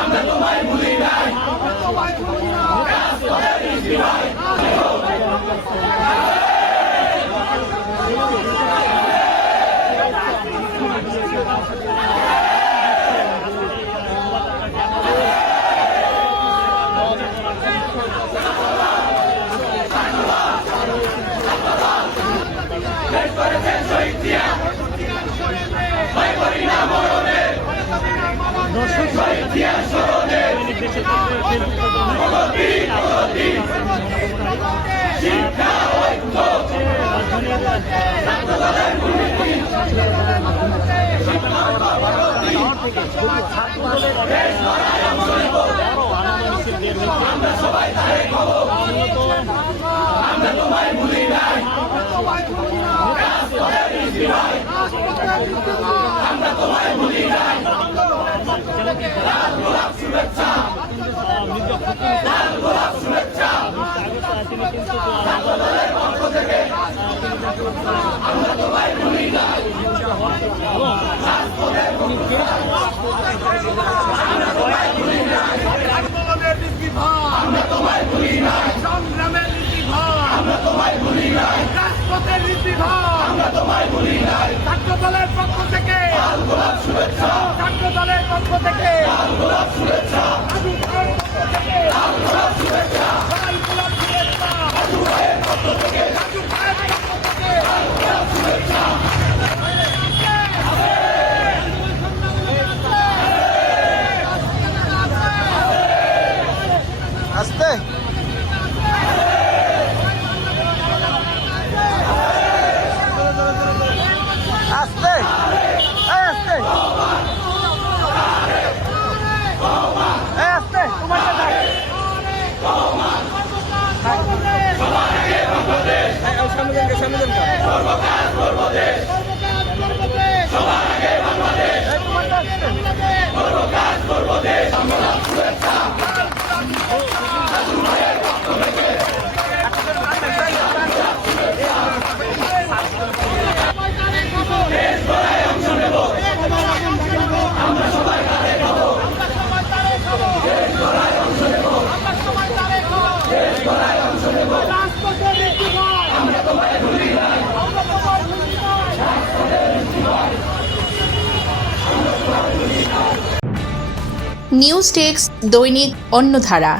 আমরা তোমায় ভুলি নাই। আমরা তোমায় ভুলি নাই। আমরা তোমায় ভুলি নাই। লাল গোলাপ শুভেচ্ছা, লাল গোলাপ শুভেচ্ছা। ছাত্রদলের পক্ষ থেকে আমরা তোমায় ভুলি নাই। আমরা তোমায় ভুলি নাই। আমরা তোমায় ভুলি নাই। সংগ্রামের নীতিভাব আমরা তোমায় ভুলি নাই। রাজপথের নীতিভাব আমরা তোমায় ভুলি নাই। ছাত্র দলের পক্ষ থেকে লাল গোলাপ শুভেচ্ছা, ছাত্র দলের পক্ষ থেকে লাল গোলাপ শুভেচ্ছা, আজু ভাইয়ের পক্ষ থেকে লাল গোলাপ শুভেচ্ছা, লাল গোলাপ শুভেচ্ছা আজু ভাইয়ের পক্ষ থেকে আজু ভাইয়ের পক্ষ থেকে লাল গোলাপ শুভেচ্ছা। আস্তে আস্তে আস্তে আস্তে সর্বকাল সর্বদেশ, সবার আগে বাংলাদেশ, সর্বকাল সর্বদেশ। আমরা শুভেচ্ছা আজু ভাইয়ের পক্ষ থেকে। দেশ গড়ায় অংশ নেব, আমরা সবাই তারে খাব। দেশ গড়ায় অংশ নেব, দেশ গড়ায় অংশ নেব। আমরা তোমায় ভুলি নাই। নিউজ ডেস্ক, দৈনিক অন্যধারা।